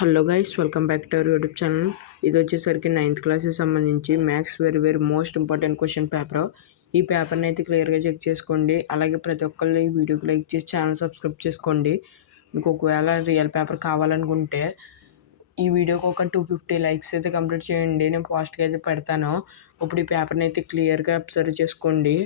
Hello guys, welcome back to our YouTube channel. ఇది వచ్చేసరికి 9th క్లాస్కి సంబంధించి maths very most important question paper. ఈ పేపర్ని అయితే క్లియర్గా చెక్ చేసుకోండి. అలాగే ప్రతి ఒక్కళ్ళు ఈ వీడియోకి లైక్ చేసి ఛానల్ సబ్స్క్రైబ్ చేసుకోండి. మీకు ఒకవేళ రియల్ పేపర్ కావాలనుకుంటే ఈ వీడియోకి ఒక 250 లైక్స్ అయితే కంప్లీట్ చేయండి. నేను ఫాస్ట్గా అయితే పెడతాను. ఇప్పుడు ఈ పేపర్ని అయితే క్లియర్గా అబ్జర్వ్ చేసుకోండి.